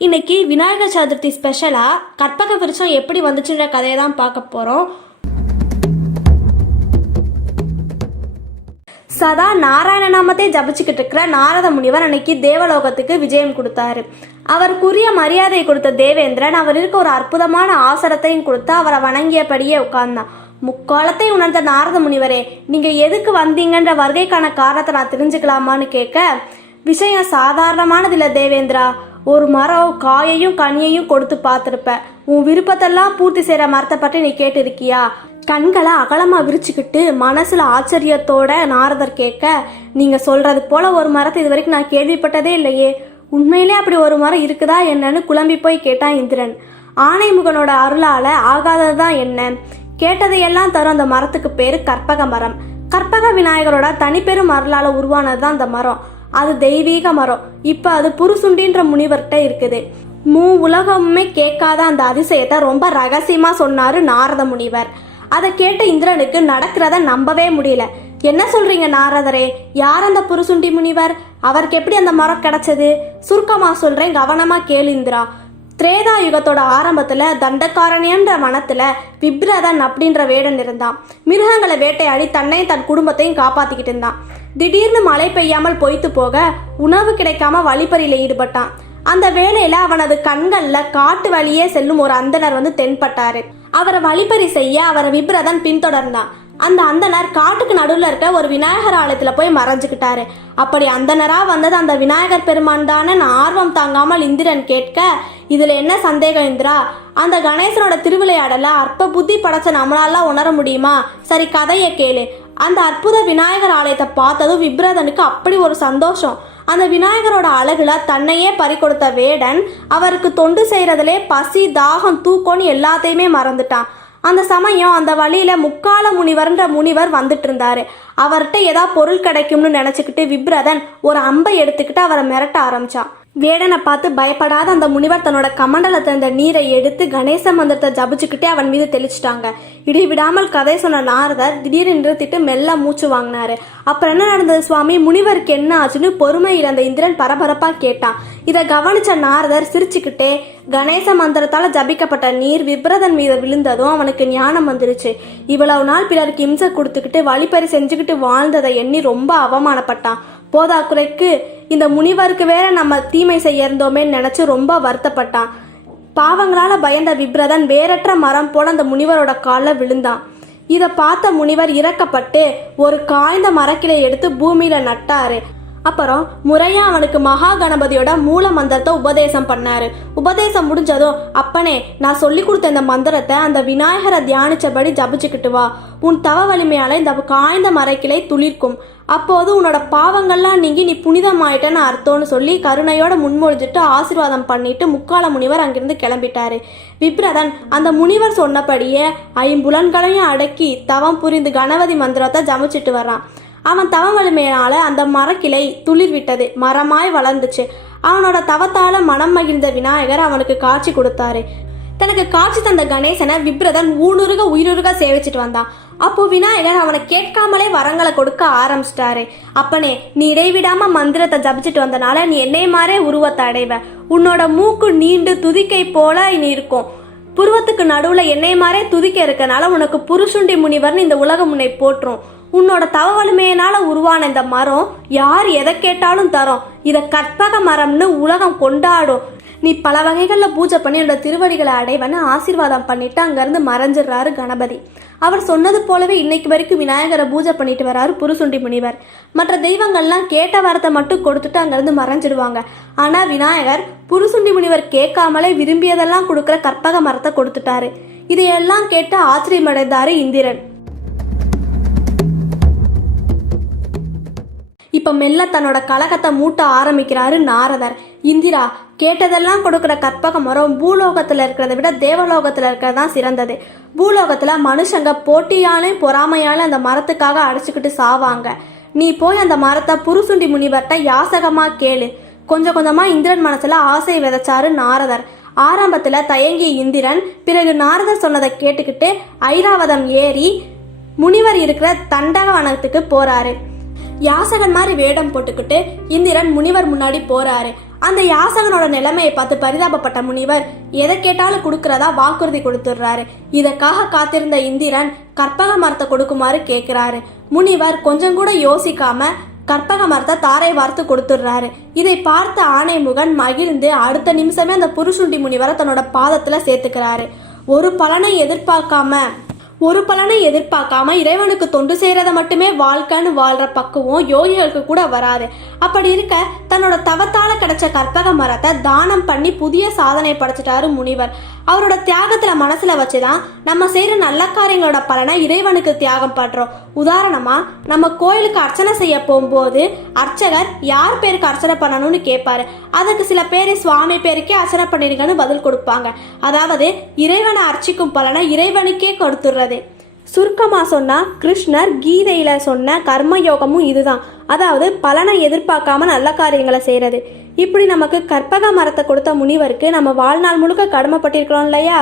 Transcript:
இன்னைக்கு விநாயகர் சதுர்த்தி ஸ்பெஷலாக கற்பக விருட்சம் எப்படி வந்துச்சுன்ற கதையை தான் பார்க்க போகிறோம் சதா நாராயண நாமத்தை ஜபிச்சுக்கிட்டு இருக்கிற நாரத முனிவர் அன்னைக்கு தேவலோகத்துக்கு விஜயம் கொடுத்தாரு. அவருக்குரிய மரியாதை கொடுத்த தேவேந்திரன் அவர் இருக்க ஒரு அற்புதமான ஆசரத்தையும் கொடுத்து அவரை வணங்கியபடியே உட்கார்ந்தான். முக்காலத்தை உணர்ந்த நாரத முனிவரே நீங்க எதுக்கு வந்தீங்கன்ற வருகைக்கான காரணத்தை நான் தெரிஞ்சுக்கலாமான்னு கேட்க விஷயம் சாதாரணமானதில்ல தேவேந்திரா. ஒரு மரம் காயையும் கனியையும் கொடுத்து பார்த்துருப்ப. உன் விருப்பத்தெல்லாம் பூர்த்தி செய்கிற மரத்தை பற்றி நீ கேட்டிருக்கியா? கண்களை அகலமா விரிச்சுக்கிட்டு மனசுல ஆச்சரியத்தோட நாரதர் கேட்க நீங்க சொல்றது போல ஒரு மரத்தை இது வரைக்கும் நான் கேள்விப்பட்டதே இல்லையே. உண்மையிலே அப்படி ஒரு மரம் இருக்குதா என்னன்னு குழம்பி போய் கேட்டான் இந்திரன். ஆனைமுகனோட அருளால ஆகாததுதான் என்ன? கேட்டதையெல்லாம் தரும் அந்த மரத்துக்கு பேரு கற்பக மரம். கற்பக விநாயகரோட தனிப்பெரும் அருளால உருவானது தான் அந்த மரம். அது தெய்வீக மரம். இப்ப அது புருசுண்டின்ற முனிவர்கிட்ட இருக்குது. மூ உலகமுமே கேட்காத அந்த அதிசயத்தை ரொம்ப ரகசியமா சொன்னாரு நாரத முனிவர். அதை கேட்ட இந்திரனுக்கு நடக்கிறத நம்பவே முடியல. என்ன சொல்றீங்க நாரதரே? யார் அந்த புருசுண்டி முனிவர்? அவருக்கு எப்படி அந்த மரம் கிடைச்சது? சுருக்கமா சொல்றேன் கவனமா கேளு இந்திரா. திரேதா யுகத்தோட ஆரம்பத்துல தண்டகாரண்யன்ற மனத்துல விப்ரதன் அப்படின்ற வேடன் இருந்தான். மிருகங்களை வேட்டையாடி தன்னையும் தன் குடும்பத்தையும் காப்பாத்திக்கிட்டு இருந்தான். திடீர்னு மழை பெய்யாமல் பொய்த்து போக உணவு கிடைக்காம வழிப்பறியில் ஈடுபட்டான். அந்த வேளையில அவனது கண்கள்ல காட்டு வழியே செல்லும் ஒரு அந்தனர் வந்து தென்பட்டாரு. அவரை வழிப்பறி செய்ய அவரை விப்ரதன் பின்தொடர்ந்தான். அந்த அந்தனர் காட்டுக்கு நடுவில் இருக்க ஒரு விநாயகர் ஆலயத்துல போய் மறைஞ்சுக்கிட்டாரு. அப்படி அந்தனரா வந்தது அந்த விநாயகர் பெருமான் தானே ஆர்வம் தாங்காமல் இந்திரன் கேட்க இதுல என்ன சந்தேகம் இந்திரா? அந்த கணேசனோட திருவிளையாடல அற்ப புத்தி படைச்ச நம்மளால உணர முடியுமா? சரி கதையை கேளு. அந்த அற்புத விநாயகர் ஆலயத்தை பார்த்ததும் விப்ரதனுக்கு அப்படி ஒரு சந்தோஷம். அந்த விநாயகரோட அழகுல தன்னையே பறிகொடுத்த வேடன் அவருக்கு தொண்டு செய்யறதுலே பசி தாகம் தூக்கம்னு எல்லாத்தையுமே மறந்துட்டான். அந்த சமயம் அந்த வழியில முக்கால முனிவர்ன்ற முனிவர் வந்துட்டு இருந்தாரு அவர்கிட்ட ஏதாவது பொருள் கிடைக்கும்னு நினைச்சுக்கிட்டு விப்ரதன் ஒரு அம்பை எடுத்துக்கிட்டு அவரை மிரட்ட ஆரம்பிச்சான். வேடனை பார்த்து பயப்படாத அந்த முனிவர் தன்னோட கமண்டலத்தை அந்த நீரை எடுத்து கணேச மந்திரத்தை ஜபிச்சுக்கிட்டே அவன் மீது தெளிச்சிட்டாங்க. இடைவிடாமல் கதை சொன்ன நாரதர் திடீர்னு நிறுத்திட்டு மெல்ல மூச்சு வாங்கினாரு. அப்புறம் என்ன நடந்தது சுவாமி? முனிவருக்கு என்ன ஆச்சுன்னு பொறுமையில் அந்த இந்திரன் பரபரப்பா கேட்டான். இதை கவனிச்ச நாரதர் சிரிச்சுக்கிட்டே கணேச மந்திரத்தால் ஜபிக்கப்பட்ட நீர் விப்ரதன் மீது விழுந்ததும் அவனுக்கு ஞானம் வந்துருச்சு. இவ்வளவு நாள் பிறருக்கு இம்சை கொடுத்துக்கிட்டு வழிப்பறி செஞ்சுக்கிட்டு வாழ்ந்ததை எண்ணி ரொம்ப அவமானப்பட்டான். போதாக்குறைக்கு இந்த முனிவருக்கு வேற நம்ம தீமை செய்ய இருந்தோமே நினைச்சு ரொம்ப வருத்தப்பட்டான். பாவங்களால பயந்த விப்ரதன் வேறற்ற மரம் போல அந்த முனிவரோட காலில் விழுந்தான். இதை பார்த்த முனிவர் இறக்கப்பட்டு ஒரு காய்ந்த மரக்கிளை எடுத்து பூமியில நட்டாரு. அப்புறம் முறையா அவனுக்கு மகா கணபதியோட மூல மந்திரத்தை உபதேசம் பண்ணாரு. உபதேசம் முடிஞ்சதும் அப்பனே நான் சொல்லி கொடுத்த இந்த மந்திரத்தை அந்த விநாயகரை தியானிச்சபடி ஜபிச்சுக்கிட்டு வா. உன் தவ வலிமையால இந்த காய்ந்த மரக்கிளை துளிர்க்கும். அப்போது உன்னோட பாவங்கள்லாம் நீங்கி நீ புனிதமாயிட்டன்னு அர்த்தம்னு சொல்லி கருணையோட முன்மொழிஞ்சிட்டு ஆசீர்வாதம் பண்ணிட்டு முக்கால முனிவர் அங்கிருந்து கிளம்பிட்டாரு. விப்ரதன் அந்த முனிவர் சொன்னபடியே ஐம்புலன்களையும் அடக்கி தவம் புரிந்து கணபதி மந்திரத்தை ஜமிச்சிட்டு வர்றான். அவன் தவம் வலிமையினால அந்த மரக்கிளை துளிர் விட்டது மரமாய் வளர்ந்துச்சு. அவனோட தவத்தால மனம் மகிழ்ந்த விநாயகர் அவனுக்கு காட்சி கொடுத்தாரு. தனக்கு காட்சி தந்த கணேசனை விப்ரதன் ஊனுருக உயிருருக சேவிச்சிட்டு வந்தான். அப்போ விநாயகர் அவனை கேட்காமலே வரங்களை கொடுக்க ஆரம்பிச்சிட்டாரு. அப்பனே நீ இடைவிடாம மந்திரத்தை ஜபிச்சிட்டு வந்தனால நீ என்னை மாறே உருவத்தை அடைவ. உன்னோட மூக்கு நீண்டு துதிக்கை போல நீ இருக்கும். புருவத்துக்கு நடுவுல என்னை மாறே துதிக்க இருக்கனால உனக்கு புருஷுண்டி முனிவர்னு இந்த உலகம் உன்னை போற்றும். உன்னோட தவ வலிமையினால உருவான இந்த மரம் யார் எதை கேட்டாலும் தரும். இதை கற்பக மரம்னு உலகம் கொண்டாடும். நீ பல வகைகளில் பூஜை பண்ணி என்னோட திருவடிகளை அடைவன்னு ஆசீர்வாதம் பண்ணிட்டு அங்கேருந்து மறைஞ்சிடுறாரு கணபதி. அவர் சொன்னது போலவே இன்னைக்கு வரைக்கும் விநாயகரை பூஜை பண்ணிட்டு வராரு புருசுண்டி முனிவர். மற்ற தெய்வங்கள்லாம் கேட்ட வரத்தை மட்டும் கொடுத்துட்டு அங்கேருந்து மறைஞ்சிடுவாங்க. ஆனால் விநாயகர் புருசுண்டி முனிவர் கேட்காமலே விரும்பியதெல்லாம் கொடுக்குற கற்பக மரத்தை கொடுத்துட்டாரு. இதையெல்லாம் கேட்டு ஆச்சரியமடைந்தாரு இந்திரன். இப்ப மெல்ல தன்னோட கலகத்தை மூட்ட ஆரம்பிக்கிறாரு நாரதர். இந்திரா கேட்டதெல்லாம் கொடுக்குற கற்பக மரம் பூலோகத்தில் இருக்கிறத விட தேவலோகத்தில் இருக்கிறது தான் சிறந்தது. பூலோகத்தில் மனுஷங்க போட்டியாலையும் பொறாமையாலும் அந்த மரத்துக்காக அடிச்சுக்கிட்டு சாவாங்க. நீ போய் அந்த மரத்தை புருசுண்டி முனிவர்கிட்ட யாசகமாக கேளு. கொஞ்சம் கொஞ்சமாக இந்திரன் மனசில் ஆசை விதைச்சாரு நாரதர். ஆரம்பத்தில் தயங்கிய இந்திரன் பிறகு நாரதர் சொன்னதை கேட்டுக்கிட்டு ஐராவதம் ஏறி முனிவர் இருக்கிற தண்டக வனத்துக்கு போறாரு. யாசகன் மாதிரி வேடம் போட்டுக்கிட்டு இந்திரன் முனிவர் முன்னாடி போறாரு. அந்த யாசகனோட நிலைமையை பார்த்து பரிதாபப்பட்ட முனிவர் எதை கேட்டாலும் கொடுக்கறதா வாக்குறுதி கொடுத்துடுறாரு. இதற்காக காத்திருந்த இந்திரன் கற்பக மரத்தை கொடுக்குமாறு கேட்கிறாரு. முனிவர் கொஞ்சம் கூட யோசிக்காம கற்பக மரத்தை தாரை வார்த்து கொடுத்துடுறாரு. இதை பார்த்த ஆணைமுகன் மகிழ்ந்து அடுத்த நிமிஷமே அந்த புருஷுண்டி முனிவரை தன்னோட பாதத்துல சேர்த்துக்கிறாரு. ஒரு பலனை எதிர்பார்க்காம ஒரு பலனை எதிர்பார்க்காம இறைவனுக்கு தொண்டு செய்யறத மட்டுமே வாழ்க்கைன்னு வாழ்ற பக்குவம் யோகிகளுக்கு கூட வராது. அப்படி இருக்க தன்னோட தவத்தால கிடைச்ச கற்பக மரத்தை தானம் பண்ணி புதிய சாதனை படைச்சிட்டாரு முனிவர். அவரோட தியாகத்துல மனசுல வச்சுதான் நம்ம செய்யற நல்ல காரியங்களோட பலனை இறைவனுக்கு தியாகம் பண்றோம். உதாரணமா நம்ம கோயிலுக்கு அர்ச்சனை செய்ய போகும்போது அர்ச்சகர் யார் பேருக்கு அர்ச்சனை பண்ணணும்னு கேட்பாரு அதுக்கு சில பேர் சுவாமி பேருக்கே அர்ச்சனை பண்ணிருங்கன்னு பதில் கொடுப்பாங்க. அதாவது இறைவனை அர்ச்சிக்கும் பலனை இறைவனுக்கே கொடுத்துடுறது சுருக்கமா சொன்னா கிருஷ்ணர் கீதையில சொன்ன கர்மயோகமும் இதுதான். அதாவது பலனை எதிர்பார்க்காம நல்ல காரியங்களை செய்கிறது இப்படி நமக்கு கற்பக மரத்தை கொடுத்த முனிவருக்கு நம்ம வாழ்நாள் முழுக்க கடமைப்பட்டிருக்கிறோம் இல்லையா?